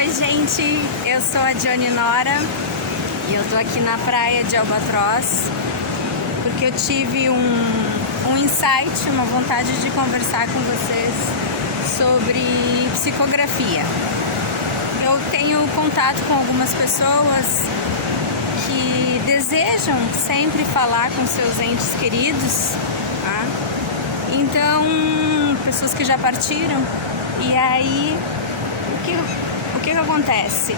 Oi gente, eu sou a Johnny Nora e eu tô aqui na praia de Albatroz porque eu tive um insight, uma vontade de conversar com vocês sobre psicografia. Eu tenho contato com algumas pessoas que desejam sempre falar com seus entes queridos, tá? Então, pessoas que já partiram, e aí o que acontece?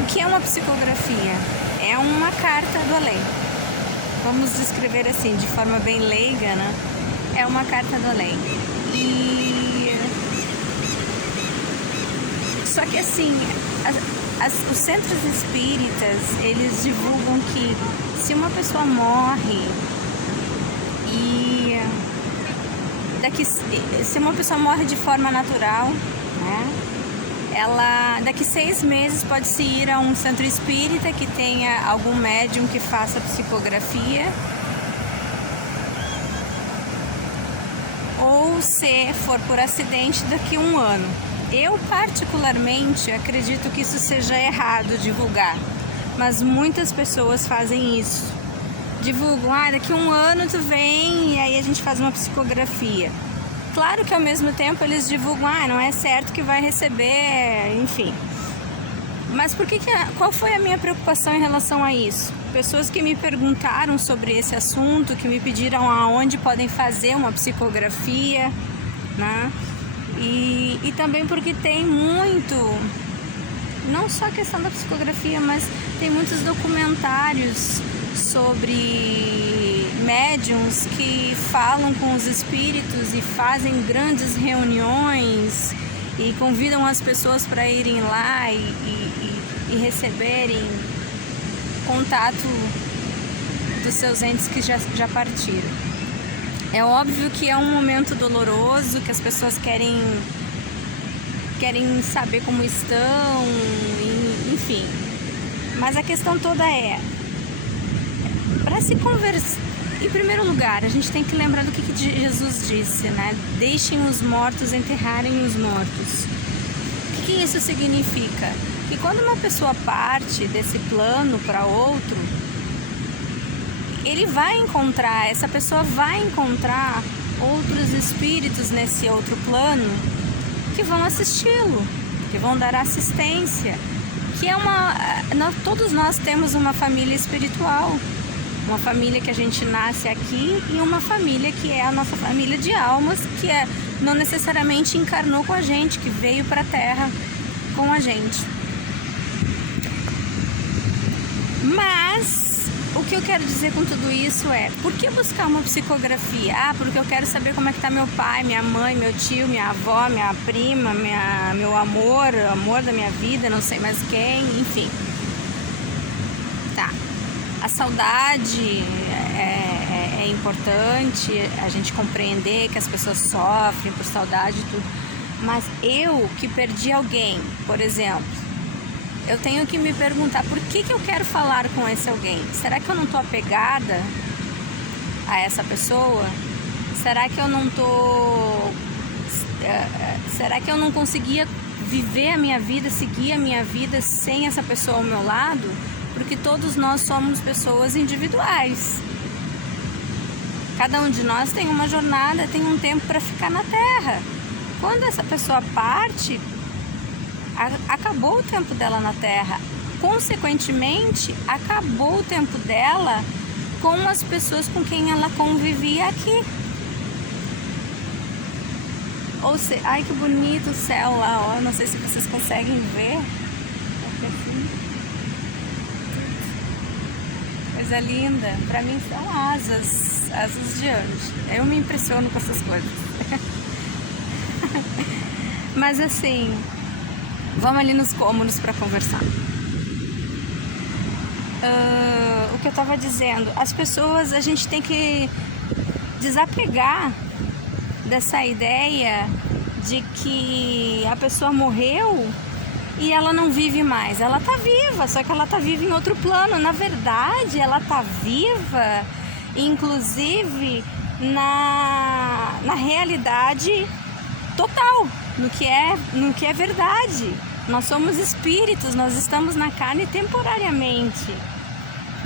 O que é uma psicografia? É uma carta do além. Vamos descrever assim, de forma bem leiga, né? É uma carta do além. Só que assim, os centros espíritas, eles divulgam que se uma pessoa morre se uma pessoa morre de forma natural, né, ela daqui 6 meses pode-se ir a um centro espírita que tenha algum médium que faça psicografia, ou se for por acidente, daqui a 1 ano. Eu particularmente acredito que isso seja errado divulgar, mas muitas pessoas fazem isso. Divulgam, daqui a 1 ano tu vem e aí a gente faz uma psicografia. Claro que ao mesmo tempo eles divulgam, não é certo que vai receber, enfim. Mas qual foi a minha preocupação em relação a isso? Pessoas que me perguntaram sobre esse assunto, que me pediram aonde podem fazer uma psicografia, né? E também porque tem muito, não só a questão da psicografia, mas tem muitos documentários sobre médiums que falam com os espíritos e fazem grandes reuniões e convidam as pessoas para irem lá e receberem contato dos seus entes que já partiram. É óbvio que é um momento doloroso, que as pessoas querem saber como estão, enfim. Mas a questão toda é, para se conversar, em primeiro lugar, a gente tem que lembrar do que Jesus disse, né? Deixem os mortos enterrarem os mortos. O que isso significa? Que quando uma pessoa parte desse plano para outro, essa pessoa vai encontrar outros espíritos nesse outro plano que vão assisti-lo, que vão dar assistência, que é todos nós temos uma família espiritual, uma família que a gente nasce aqui e uma família que é a nossa família de almas, que não necessariamente encarnou com a gente, que veio para a Terra com a gente. Mas o que eu quero dizer com tudo isso é, por que buscar uma psicografia? Porque eu quero saber como é que tá meu pai, minha mãe, meu tio, minha avó, minha prima, meu amor, o amor da minha vida, não sei mais quem, enfim. Tá. A saudade é importante, a gente compreender que as pessoas sofrem por saudade e tudo. Mas eu que perdi alguém, por exemplo, eu tenho que me perguntar por que eu quero falar com esse alguém. Será que eu não estou apegada a essa pessoa? Será que eu não Será que eu não conseguia viver a minha vida, seguir a minha vida sem essa pessoa ao meu lado? Porque todos nós somos pessoas individuais. Cada um de nós tem uma jornada, tem um tempo para ficar na Terra. Quando essa pessoa parte, acabou o tempo dela na Terra. Consequentemente, acabou o tempo dela com as pessoas com quem ela convivia aqui. Ou seja, ai que bonito o céu lá, ó. Não sei se vocês conseguem ver. Coisa linda. Pra mim são asas de anjo. Eu me impressiono com essas coisas. Mas assim, vamos ali nos cômodos para conversar. O que eu estava dizendo, as pessoas, a gente tem que desapegar dessa ideia de que a pessoa morreu e ela não vive mais. Ela tá viva, só que ela tá viva em outro plano. Na verdade, ela tá viva, inclusive na realidade total. no que é verdade. Nós somos espíritos, nós estamos na carne temporariamente.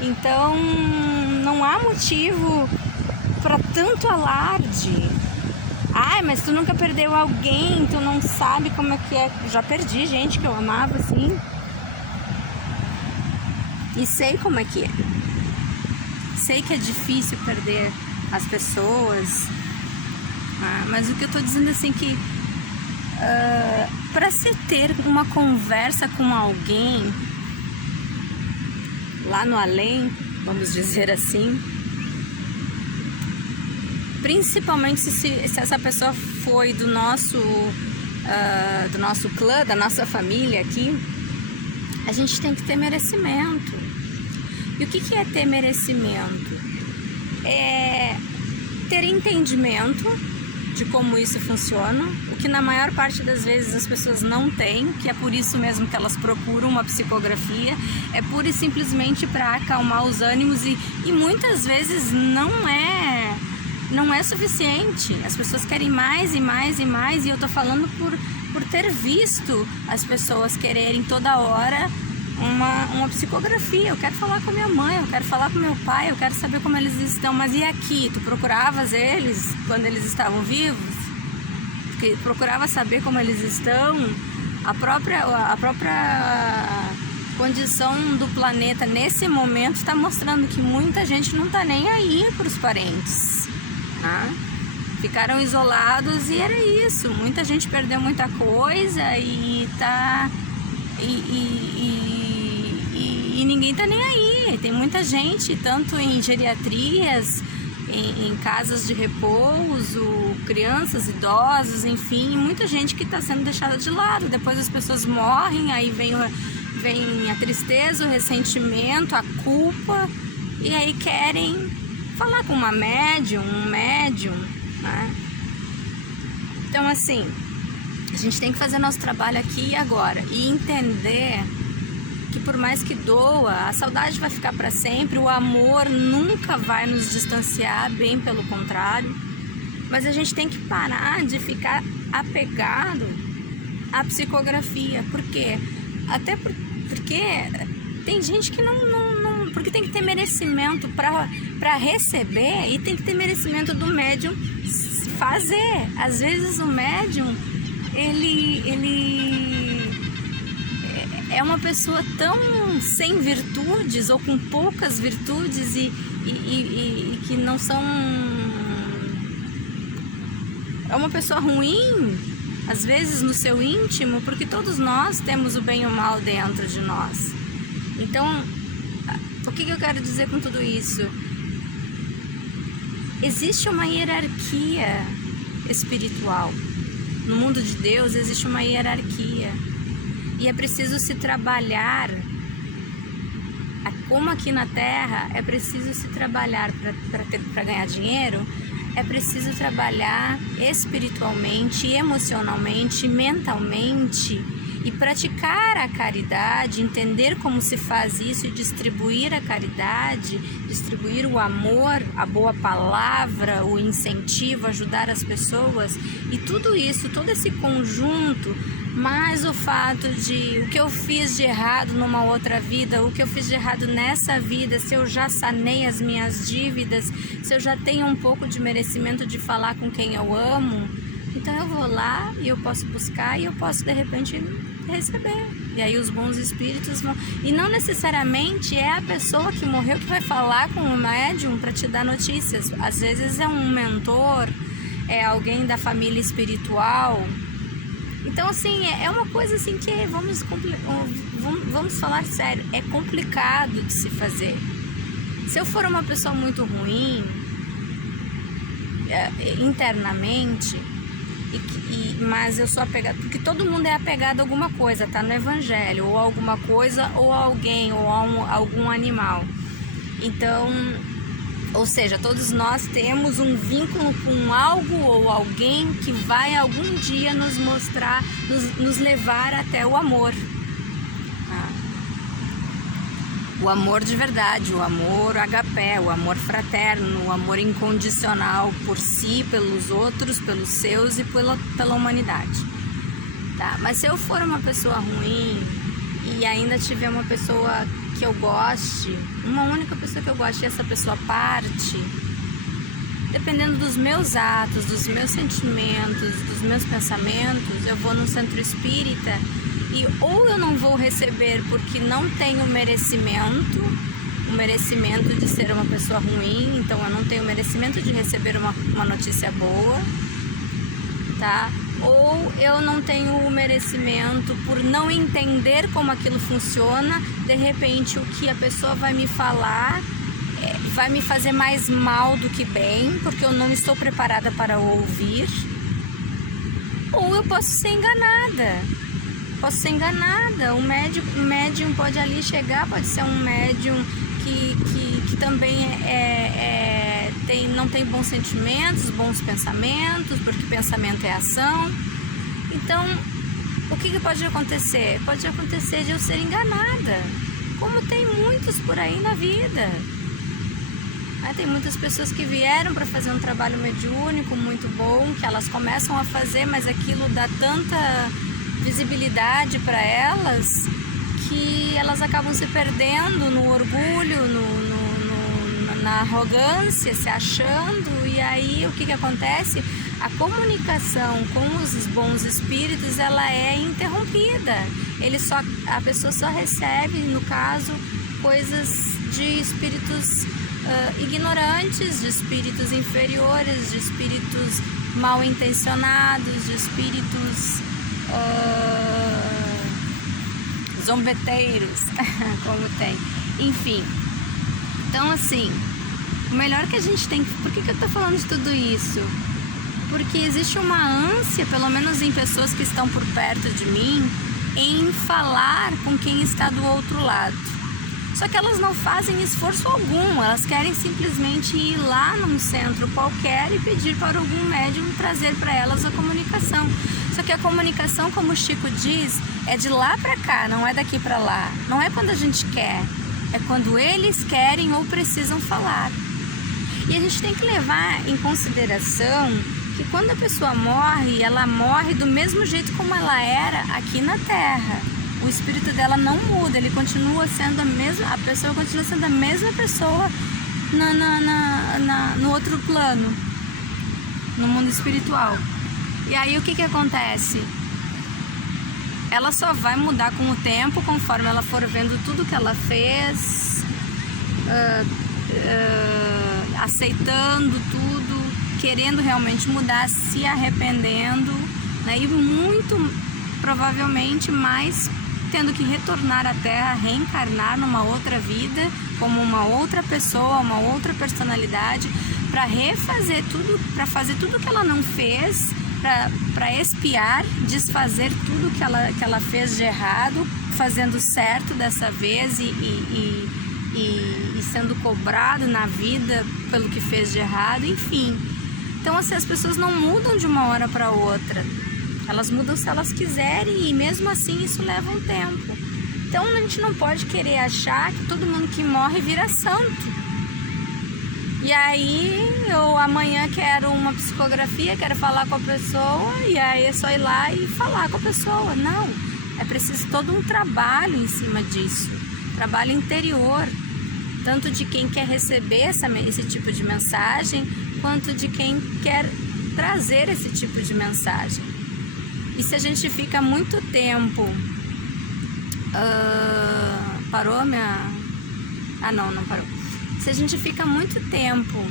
Então não há motivo para tanto alarde. Ai, mas tu nunca perdeu alguém, tu não sabe como é que é. Já perdi gente que eu amava assim. E sei como é que é. Sei que é difícil perder as pessoas. Mas o que eu tô dizendo assim que para se ter uma conversa com alguém lá no além, vamos dizer assim, principalmente se essa pessoa foi do nosso clã, da nossa família aqui, a gente tem que ter merecimento. E o que é ter merecimento? É ter entendimento de como isso funciona, o que na maior parte das vezes as pessoas não têm, que é por isso mesmo que elas procuram uma psicografia, é pura e simplesmente para acalmar os ânimos e muitas vezes não é suficiente. As pessoas querem mais e mais e mais, e eu tô falando por ter visto as pessoas quererem toda hora uma psicografia. Eu quero falar com a minha mãe, eu quero falar com meu pai, eu quero saber como eles estão. Mas e aqui? Tu procuravas eles quando eles estavam vivos? Porque procurava saber como eles estão? A própria condição do planeta nesse momento está mostrando que muita gente não está nem aí para os parentes, tá? Ficaram isolados e era isso. Muita gente perdeu muita coisa e tá e ninguém tá nem aí. Tem muita gente, tanto em geriatrias, em casas de repouso, crianças, idosos, enfim, muita gente que está sendo deixada de lado. Depois as pessoas morrem, aí vem a tristeza, o ressentimento, a culpa, e aí querem falar com um médium, né? Então assim, a gente tem que fazer nosso trabalho aqui e agora e entender que por mais que doa, a saudade vai ficar para sempre, o amor nunca vai nos distanciar, bem pelo contrário, mas a gente tem que parar de ficar apegado à psicografia. Por quê? Até porque tem gente que não porque tem que ter merecimento para receber e tem que ter merecimento do médium fazer. Às vezes o médium ele é uma pessoa tão sem virtudes ou com poucas virtudes e que não são... É uma pessoa ruim, às vezes no seu íntimo, porque todos nós temos o bem e o mal dentro de nós. Então, o que eu quero dizer com tudo isso? Existe uma hierarquia espiritual. No mundo de Deus existe uma hierarquia. E é preciso se trabalhar, como aqui na Terra, é preciso se trabalhar para ganhar dinheiro, é preciso trabalhar espiritualmente, emocionalmente, mentalmente e praticar a caridade, entender como se faz isso e distribuir a caridade, distribuir o amor, a boa palavra, o incentivo, ajudar as pessoas e tudo isso, todo esse conjunto. Mas o fato de o que eu fiz de errado numa outra vida, o que eu fiz de errado nessa vida, se eu já sanei as minhas dívidas, se eu já tenho um pouco de merecimento de falar com quem eu amo, então eu vou lá e eu posso buscar e eu posso de repente receber. E aí os bons espíritos vão... E não necessariamente é a pessoa que morreu que vai falar com o médium para te dar notícias. Às vezes é um mentor, é alguém da família espiritual. Então, assim, é uma coisa assim que, vamos falar sério, é complicado de se fazer. Se eu for uma pessoa muito ruim, internamente, mas eu sou apegada, porque todo mundo é apegado a alguma coisa, tá no Evangelho, ou a alguma coisa, ou a alguém, ou a algum animal. Então... Ou seja, todos nós temos um vínculo com algo ou alguém que vai algum dia nos mostrar, nos levar até o amor. O amor de verdade, o amor agapé, o amor fraterno, o amor incondicional por si, pelos outros, pelos seus e pela humanidade. Tá, mas se eu for uma pessoa ruim e ainda tiver uma pessoa que eu goste, uma única pessoa que eu goste, e essa pessoa parte, dependendo dos meus atos, dos meus sentimentos, dos meus pensamentos, eu vou num centro espírita e ou eu não vou receber porque não tenho merecimento, o merecimento de ser uma pessoa ruim, então eu não tenho merecimento de receber uma notícia boa, tá? Ou eu não tenho o merecimento por não entender como aquilo funciona, de repente o que a pessoa vai me falar vai me fazer mais mal do que bem, porque eu não estou preparada para ouvir. Ou eu posso ser enganada. O médium pode ali chegar, pode ser um médium que também não tem bons sentimentos, bons pensamentos, porque pensamento é ação. Então, o que pode acontecer? Pode acontecer de eu ser enganada, como tem muitos por aí na vida. Tem muitas pessoas que vieram para fazer um trabalho mediúnico muito bom, que elas começam a fazer, mas aquilo dá tanta visibilidade para elas que elas acabam se perdendo no orgulho, na arrogância, se achando, e aí o que acontece? A comunicação com os bons espíritos, ela é interrompida. A pessoa só recebe, no caso, coisas de espíritos ignorantes, de espíritos inferiores, de espíritos mal intencionados, de espíritos zombeteiros, como tem. Enfim, então assim, o melhor que a gente tem... Por que eu tô falando de tudo isso? Porque existe uma ânsia, pelo menos em pessoas que estão por perto de mim, em falar com quem está do outro lado. Só que elas não fazem esforço algum, elas querem simplesmente ir lá num centro qualquer e pedir para algum médium trazer para elas a comunicação. Só que a comunicação, como o Chico diz, é de lá para cá, não é daqui para lá. Não é quando a gente quer, é quando eles querem ou precisam falar. E a gente tem que levar em consideração que quando a pessoa morre, ela morre do mesmo jeito como ela era aqui na Terra. O espírito dela não muda, ele continua sendo a pessoa continua sendo a mesma pessoa no outro plano, no mundo espiritual. E aí o que acontece? Ela só vai mudar com o tempo, conforme ela for vendo tudo que ela fez, aceitando tudo, querendo realmente mudar, se arrependendo, né? E muito provavelmente mais tendo que retornar à Terra, reencarnar numa outra vida, como uma outra pessoa, uma outra personalidade, para refazer tudo, para fazer tudo que ela não fez, para expiar, desfazer tudo que ela fez de errado, fazendo certo dessa vez e sendo cobrado na vida pelo que fez de errado, enfim. Então, assim, as pessoas não mudam de uma hora para outra. Elas mudam se elas quiserem e mesmo assim isso leva um tempo. Então a gente não pode querer achar que todo mundo que morre vira santo. E aí eu amanhã quero uma psicografia, quero falar com a pessoa e aí é só ir lá e falar com a pessoa. Não, é preciso todo um trabalho em cima disso. Trabalho interior. Tanto de quem quer receber esse tipo de mensagem, quanto de quem quer trazer esse tipo de mensagem. E se a gente fica muito tempo... parou minha... não parou. Se a gente fica muito tempo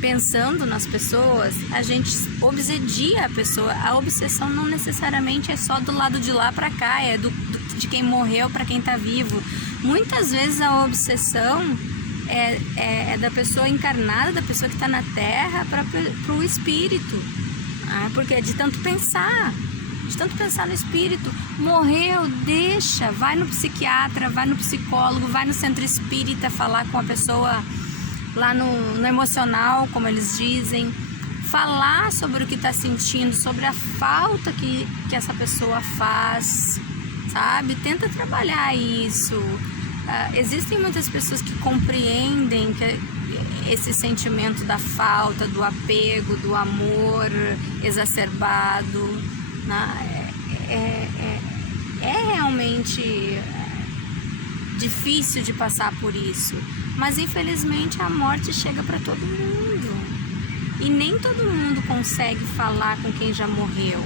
pensando nas pessoas, a gente obsedia a pessoa. A obsessão não necessariamente é só do lado de lá para cá, é de quem morreu para quem está vivo. Muitas vezes a obsessão é da pessoa encarnada, da pessoa que está na Terra, para o espírito. Porque é de tanto pensar no espírito. Morreu, deixa, vai no psiquiatra, vai no psicólogo, vai no centro espírita falar com a pessoa lá no emocional, como eles dizem, falar sobre o que está sentindo, sobre a falta que essa pessoa faz, sabe? Tenta trabalhar isso. Existem muitas pessoas que compreendem esse sentimento da falta, do apego, do amor exacerbado, né? extremamente difícil de passar por isso, mas infelizmente a morte chega para todo mundo e nem todo mundo consegue falar com quem já morreu.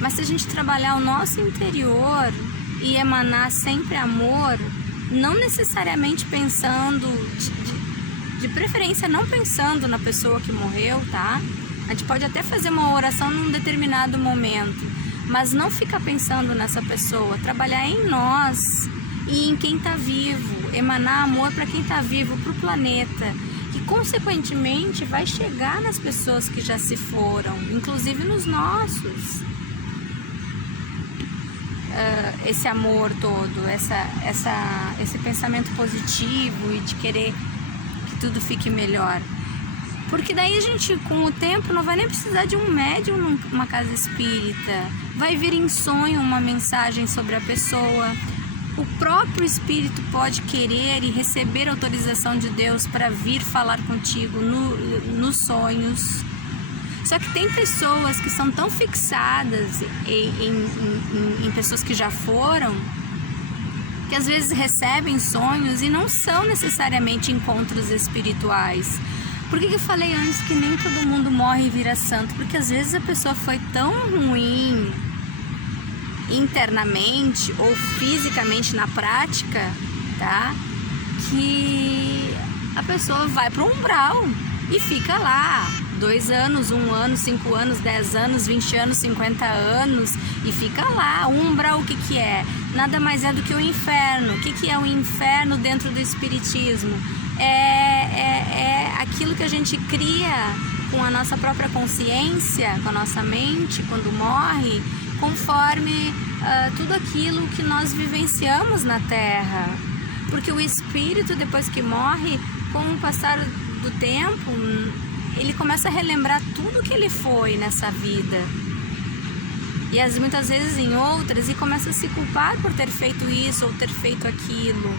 Mas se a gente trabalhar o nosso interior e emanar sempre amor, não necessariamente pensando, de preferência não pensando na pessoa que morreu, tá? A gente pode até fazer uma oração num determinado momento, mas não ficar pensando nessa pessoa, trabalhar em nós e em quem está vivo, emanar amor para quem está vivo, para o planeta, que consequentemente vai chegar nas pessoas que já se foram, inclusive nos nossos. Esse amor todo, esse pensamento positivo e de querer que tudo fique melhor. Porque daí a gente, com o tempo, não vai nem precisar de um médium numa casa espírita. Vai vir em sonho uma mensagem sobre a pessoa. O próprio espírito pode querer e receber autorização de Deus para vir falar contigo nos sonhos. Só que tem pessoas que são tão fixadas em pessoas que já foram, que às vezes recebem sonhos e não são necessariamente encontros espirituais. Por que eu falei antes que nem todo mundo morre e vira santo? Porque às vezes a pessoa foi tão ruim internamente ou fisicamente na prática, tá? Que a pessoa vai para o umbral e fica lá 2 anos, 1 ano, 5 anos, 10 anos, 20 anos, 50 anos e fica lá. O umbral, o que que é? Nada mais é do que o inferno. O que que é o inferno dentro do espiritismo? É aquilo que a gente cria com a nossa própria consciência, com a nossa mente, quando morre, conforme tudo aquilo que nós vivenciamos na Terra. Porque o espírito, depois que morre, com o passar do tempo, ele começa a relembrar tudo que ele foi nessa vida. E muitas vezes em outras, e começa a se culpar por ter feito isso ou ter feito aquilo.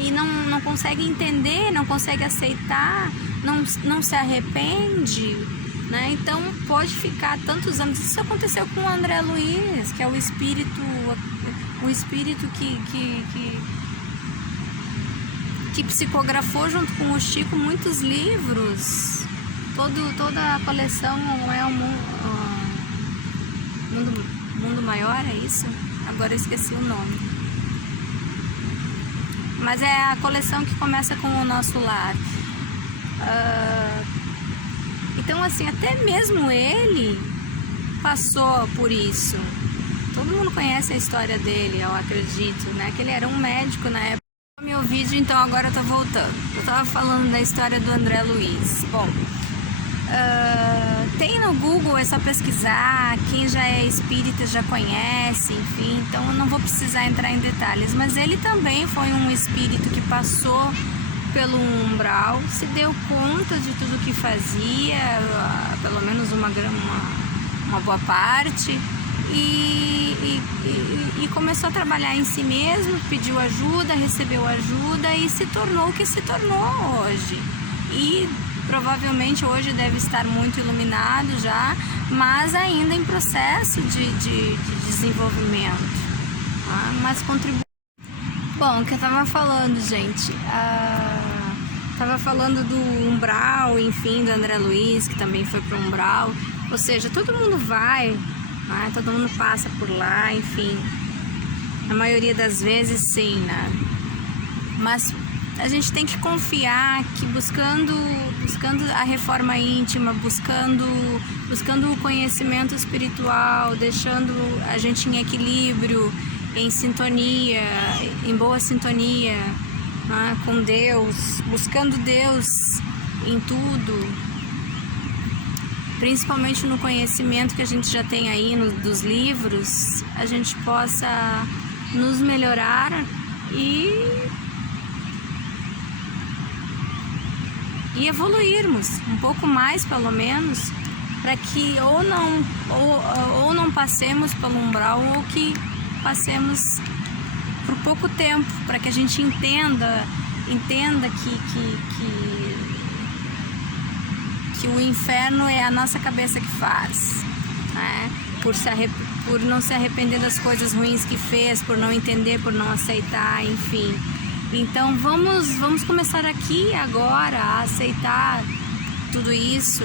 E não consegue entender, não consegue aceitar, não se arrepende, né? Então pode ficar tantos anos. Isso aconteceu com o André Luiz, que é o espírito que psicografou junto com o Chico muitos livros. Toda a coleção é o Mundo Maior, é isso? Agora eu esqueci o nome. Mas é a coleção que começa com o Nosso Lar. Então, assim, até mesmo ele passou por isso. Todo mundo conhece a história dele, eu acredito, né? Que ele era um médico na época. Meu vídeo, então agora eu tô voltando. Eu tava falando da história do André Luiz. Bom, tem no Google, é só pesquisar, quem já é espírita já conhece, enfim, então eu não vou precisar entrar em detalhes, mas ele também foi um espírito que passou pelo umbral, se deu conta de tudo que fazia, pelo menos uma boa parte, e começou a trabalhar em si mesmo, pediu ajuda, recebeu ajuda e se tornou o que se tornou hoje. E provavelmente hoje deve estar muito iluminado já, mas ainda em processo de desenvolvimento. Mas contribui. Bom, o que eu tava falando, gente? Tava falando do umbral, enfim, do André Luiz, que também foi pro umbral. Ou seja, todo mundo vai, né? Todo mundo passa por lá, enfim. Na maioria das vezes, sim, né? Mas a gente tem que confiar que buscando a reforma íntima, buscando o conhecimento espiritual, deixando a gente em equilíbrio, em sintonia, em boa sintonia, né, com Deus, buscando Deus em tudo, principalmente no conhecimento que a gente já tem aí dos livros, a gente possa nos melhorar e evoluirmos um pouco mais, pelo menos, para que ou não passemos pelo umbral ou que passemos por pouco tempo, para que a gente entenda que o inferno é a nossa cabeça que faz, né? por não se arrepender das coisas ruins que fez, por não entender, por não aceitar, enfim. Então vamos começar aqui agora a aceitar tudo isso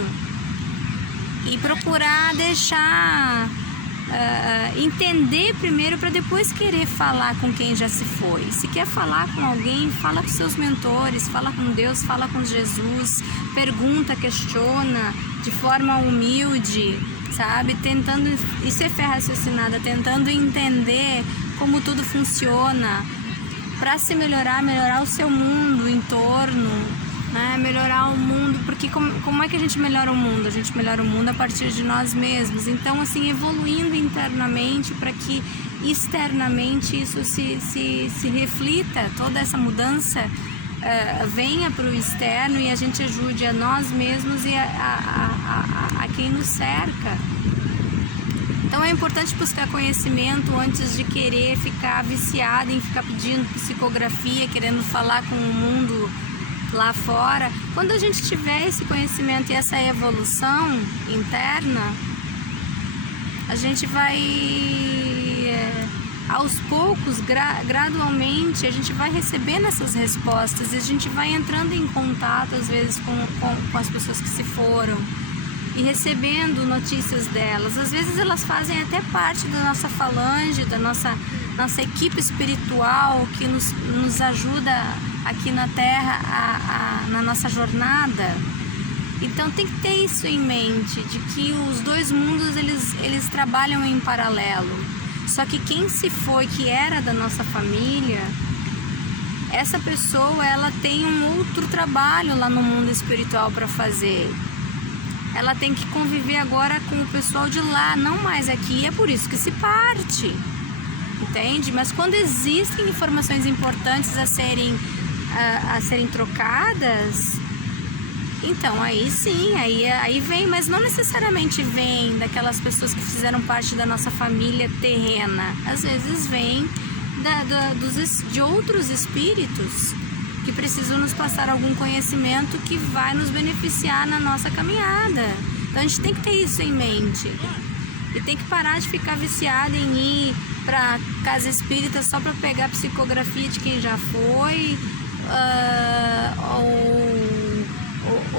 e procurar deixar entender primeiro para depois querer falar com quem já se foi. Se quer falar com alguém, fala com seus mentores, fala com Deus, fala com Jesus, pergunta, questiona de forma humilde, sabe? Tentando, isso é fé raciocinada, tentando entender como tudo funciona para se melhorar o seu mundo, o entorno, né? Melhorar o mundo, porque como é que a gente melhora o mundo? A gente melhora o mundo a partir de nós mesmos. Então, assim, evoluindo internamente para que externamente isso se reflita, toda essa mudança venha para o externo e a gente ajude a nós mesmos e a quem nos cerca. Então é importante buscar conhecimento antes de querer ficar viciado em ficar pedindo psicografia, querendo falar com o mundo lá fora. Quando a gente tiver esse conhecimento e essa evolução interna, a gente vai aos poucos, gradualmente, a gente vai recebendo essas respostas e a gente vai entrando em contato às vezes com as pessoas que se foram e recebendo notícias delas. Às vezes elas fazem até parte da nossa falange, da nossa equipe espiritual que nos ajuda aqui na Terra, na nossa jornada. Então tem que ter isso em mente, de que os dois mundos eles trabalham em paralelo. Só que quem se foi, que era da nossa família, essa pessoa ela tem um outro trabalho lá no mundo espiritual para fazer. Ela tem que conviver agora com o pessoal de lá, não mais aqui. É por isso que se parte, entende? Mas quando existem informações importantes a serem trocadas, então aí sim, aí vem, mas não necessariamente vem daquelas pessoas que fizeram parte da nossa família terrena. Às vezes vem de outros espíritos que precisam nos passar algum conhecimento que vai nos beneficiar na nossa caminhada. Então a gente tem que ter isso em mente. E tem que parar de ficar viciado em ir para casa espírita só para pegar psicografia de quem já foi,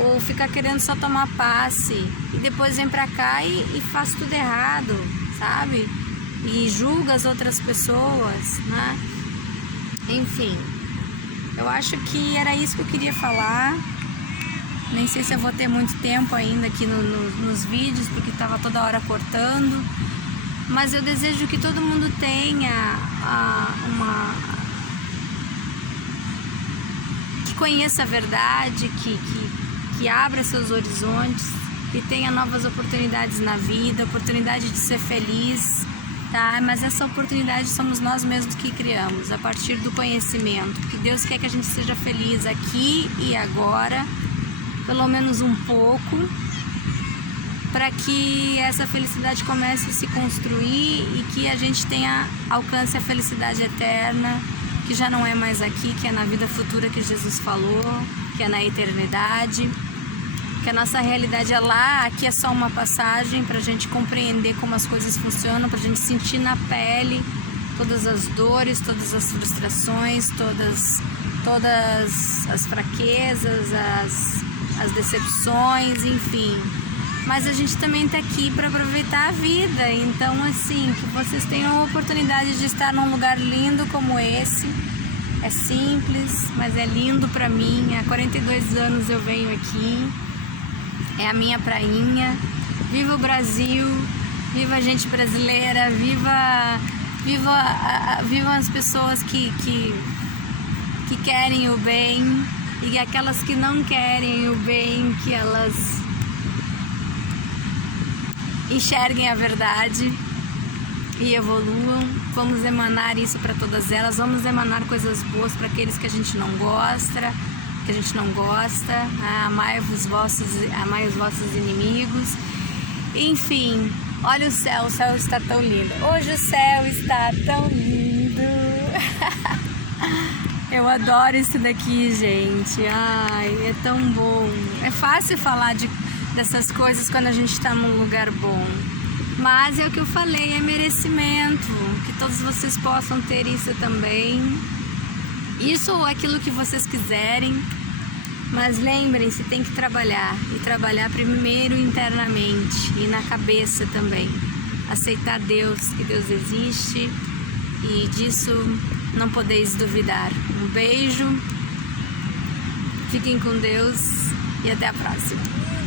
ou ficar querendo só tomar passe e depois vem pra cá e faz tudo errado, sabe? E julga as outras pessoas, né? Enfim, eu acho que era isso que eu queria falar. Nem sei se eu vou ter muito tempo ainda aqui nos vídeos, porque estava toda hora cortando. Mas eu desejo que todo mundo tenha que conheça a verdade, que abra seus horizontes, que tenha novas oportunidades na vida, oportunidade de ser feliz, tá? Mas essa oportunidade somos nós mesmos que criamos, a partir do conhecimento, que Deus quer que a gente seja feliz aqui e agora, pelo menos um pouco, para que essa felicidade comece a se construir e que a gente alcance a felicidade eterna, que já não é mais aqui, que é na vida futura que Jesus falou, que é na eternidade, que a nossa realidade é lá, aqui é só uma passagem para a gente compreender como as coisas funcionam, para a gente sentir na pele todas as dores, todas as frustrações, todas as fraquezas, as decepções, enfim. Mas a gente também está aqui para aproveitar a vida, então assim, que vocês tenham a oportunidade de estar num lugar lindo como esse. É simples, mas é lindo para mim. Há 42 anos eu venho aqui, é a minha prainha. Viva o Brasil, viva a gente brasileira, vivam as pessoas que querem o bem, e aquelas que não querem o bem, que elas enxerguem a verdade e evoluam. Vamos emanar isso para todas elas, vamos emanar coisas boas para aqueles que a gente não gosta, amai os vossos inimigos. Enfim, olha o céu está tão lindo. Hoje o céu está tão lindo. Eu adoro isso daqui, gente. Ai, é tão bom. É fácil falar dessas coisas quando a gente está num lugar bom. Mas é o que eu falei, é merecimento, que todos vocês possam ter isso também. Isso ou aquilo que vocês quiserem, mas lembrem-se, tem que trabalhar, e trabalhar primeiro internamente e na cabeça também. Aceitar Deus, que Deus existe, e disso não podeis duvidar. Um beijo, fiquem com Deus e até a próxima.